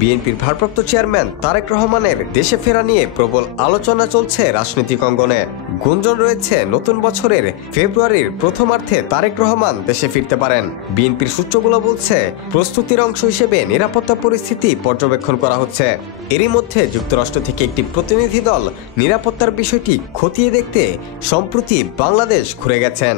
বিএনপির ভারপ্রাপ্ত চেয়ারম্যান তারেক রহমানের দেশে ফেরা নিয়ে প্রবল আলোচনা চলছে রাজনৈতিক অঙ্গনে। গুঞ্জন রয়েছে নতুন বছরের ফেব্রুয়ারির প্রথমার্ধে তারেক রহমান দেশে ফিরতে পারেন। বিএনপির সূত্রগুলো বলছে প্রস্তুতির অংশ হিসেবে নিরাপত্তা পরিস্থিতি পর্যবেক্ষণ করা হচ্ছে। এরই মধ্যে যুক্তরাষ্ট্র থেকে একটি প্রতিনিধি দল নিরাপত্তার বিষয়টি খতিয়ে দেখতে সম্প্রতি বাংলাদেশ ঘুরে গেছেন।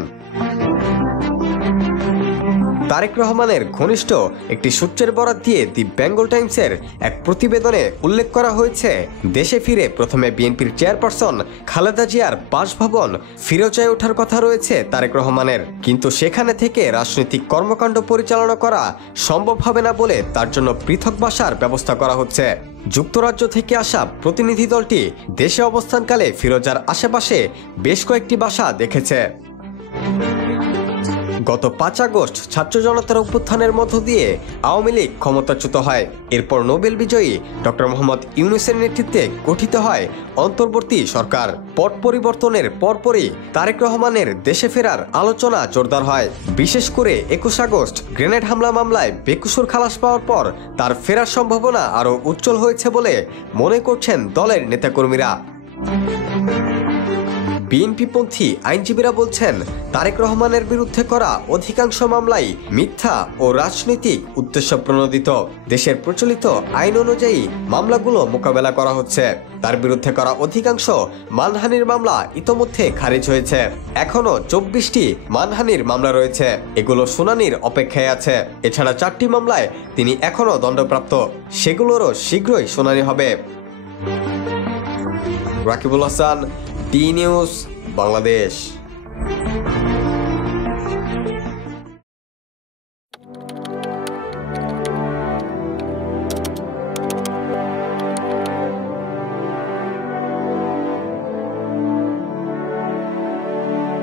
তারেক রহমানের ঘনিষ্ঠ একটি সূত্রের বরাত দিয়ে দি বেঙ্গল টাইমসের এক প্রতিবেদনে উল্লেখ করা হয়েছে, দেশে ফিরে প্রথমে বিএনপির চেয়ারপারসন খালেদা জিয়ার বাসভবন ফিরোজায় ওঠার কথা রয়েছে তারেক রহমানের, কিন্তু সেখানে থেকে রাজনৈতিক কর্মকাণ্ড পরিচালনা করা সম্ভব হবে না বলে তার জন্য পৃথক বাসার ব্যবস্থা করা হচ্ছে। যুক্তরাজ্য থেকে আসা প্রতিনিধি দলটি দেশে অবস্থানকালে ফিরোজার আশেপাশে বেশ কয়েকটি বাসা দেখেছে। গত 5 আগস্ট ছাত্র জনতার অভ্যুত্থানের মধ্য দিয়ে আওয়ামী লীগ ক্ষমতাচ্যুত হয়। এরপর নোবেল বিজয়ী ডক্টর মোহাম্মদ ইউনূসের নেতৃত্বে গঠিত হয় অন্তর্বর্তী সরকার। পট পরিবর্তনের পরপরই তারেক রহমানের দেশে ফেরার আলোচনা জোরদার হয়। বিশেষ করে 21 আগস্ট গ্রেনেড হামলা মামলায় বেকসুর খালাস পাওয়ার পর তার ফেরার সম্ভাবনা আরও উজ্জ্বল হয়েছে বলে মনে করছেন দলের নেতাকর্মীরা। বিএনপিপন্থী আইনজীবীরা বলছেন, তারেক রহমানের বিরুদ্ধে করা অধিকাংশ মামলাই মিথ্যা ও রাজনৈতিক উদ্দেশ্য প্রণোদিত। দেশের প্রচলিত আইন অনুযায়ী মামলাগুলো মোকাবেলা করা হচ্ছে। তার বিরুদ্ধে করা অধিকাংশ মানহানির মামলা ইতোমধ্যে খারিজ হয়েছে। এখনো 24টি মানহানির মামলা রয়েছে, এগুলো শুনানির অপেক্ষায় আছে। এছাড়া 4টি মামলায় তিনি এখনো দণ্ডপ্রাপ্ত, সেগুলোরও শীঘ্রই শুনানি হবে। Rakibul Hasan, D news, Bangladesh.